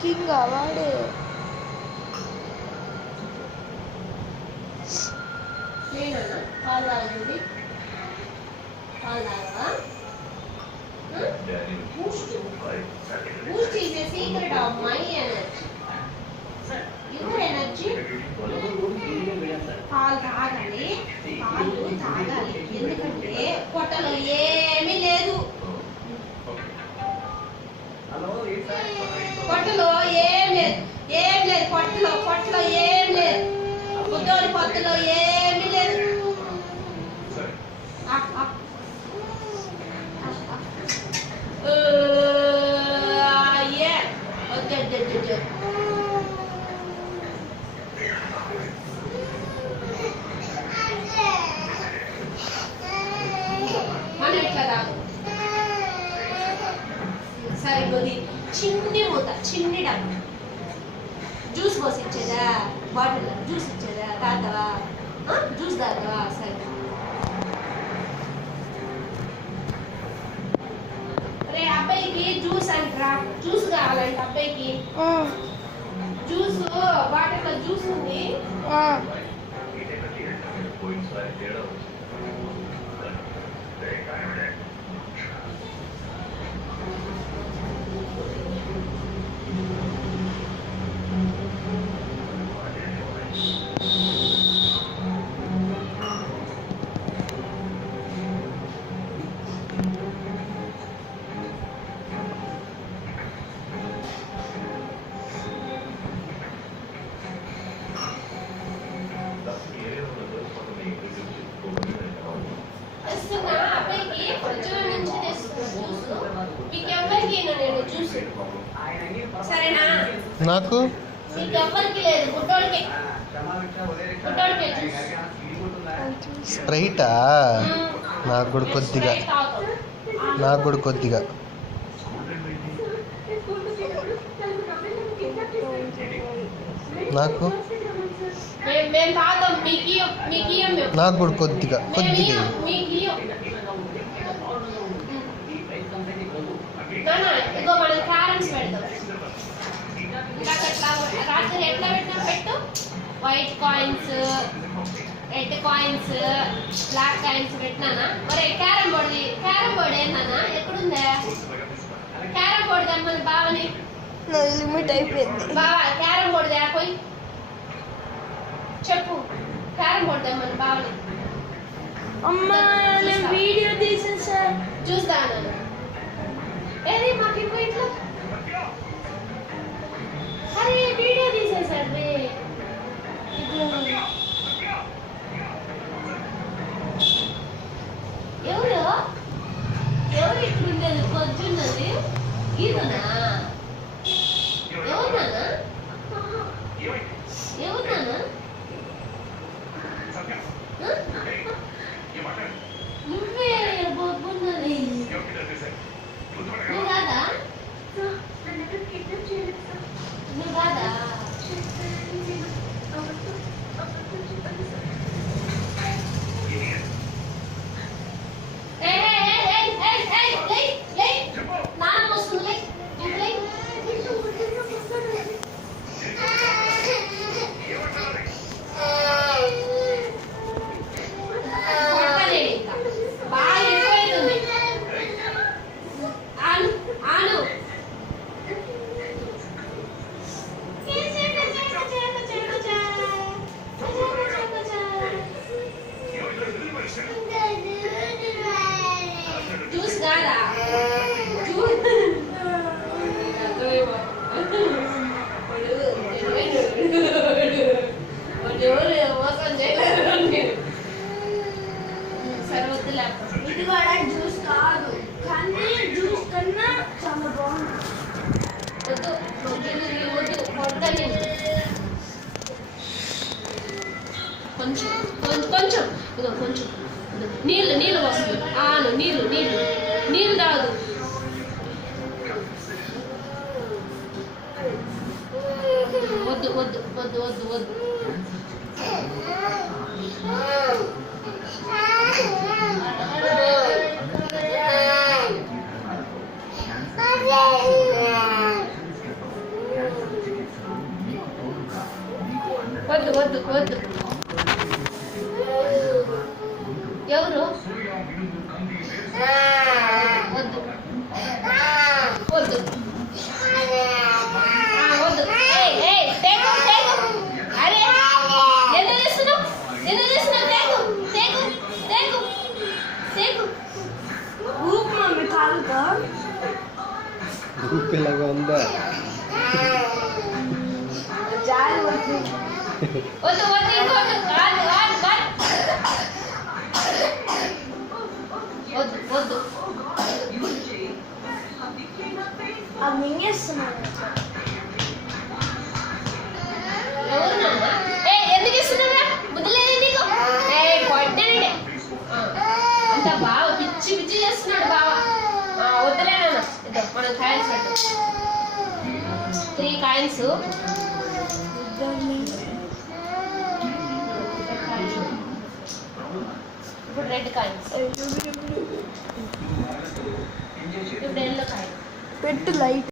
King వాడే Boost is a secret of my energy. Your energy. పాలు తాగాలి ఎందుకంటే పొట్టలో ఏమీ లేదు పొట్టలో ఏం లేదు పొట్టలో ఏం లేదు బుద్ధోడి పొట్టలో ఏమీ లేదు మనం ఎట్లా తాగు సరే కొద్ది చిన్ని మూత చిన్ని డబ్బు జ్యూస్ పోసి ఇచ్చేదా బాటిల్ జ్యూస్ ఇచ్చేదా తాగుతావా జ్యూస్ తాగుతావా సరే రే అబ్బాయికి జ్యూస్ అంటరా జ్యూస్ కావాలంట అబ్బాయికి జ్యూస్ బాటిల్లో జ్యూస్ ఉంది నాకు స్ప్రైటా నాకు కూడా కొద్దిగా నాకు కూడా కొద్దిగా రాత్రి ఎట్లా పెట్టినా పెట్టు white coins red coins black coins పెట్టినానా మరి క్యారం బోర్డ్ ఏందన్నా ఎక్కడుందా క్యారం బోర్డు తెమ్మని బావని లిమిట్ అయిపోయింది బావా క్యారం బోర్డు పోయి చెప్పు క్యారం బోర్డు తెమ్మని బావని అమ్మా వీడియో తీసేసా చూస్తాను ఏది మాకు ఇంకో ఇంట్లో అరే వీడియో తీసేసాడు రే ఎవరు ఇట్లుండేది కొంచెన్నది గీతనా ఎవరున్నానా నువ్వే బొబ్బున్నది నువ్వు కాదా ఇది కూడా జ్యూస్ కాదు కానీ జ్యూస్ కన్నా చాలా బాగుంది కొంచెం కొంచెం ఇదో కొంచెం నీళ్ళు వస్తుంది నీళ్ళు రాదు వద్దు వద్దు వద్దు వద్దు. ఎవరు వద్దు వద్దు వద్దు. తేకు తేకు. అరే ఎందుకు చేస్తున్నావు? ఎందుకు చేస్తున్నావు? తేకు తేకు తేకు తేకు. ఊపు మమ్మీ కాలుగా. పిల్లగా ఉందా? జాలి పడుతుంది. వద్దు వద్దు ఇంకోటి. వద్దు వద్దు. అవి మింగేస్తున్నాను. ఎవరు నాన్న? ఎందుకు ఇస్తున్నావురా? ముద్దలేదు నీకు? కొట్టానండి. అంత బావ పిచ్చి పిచ్చి చేస్తున్నాడు బావ. వద్దులే నాన్న. ఇద్దాం మనం కాయిన్స్ పెట్టు. 3 కాయిన్స్. ఇప్పుడు రెడ్ కాయిన్స్. ఇప్పుడు ఎల్లో కాయిన్స్. పెట్టు లైట్.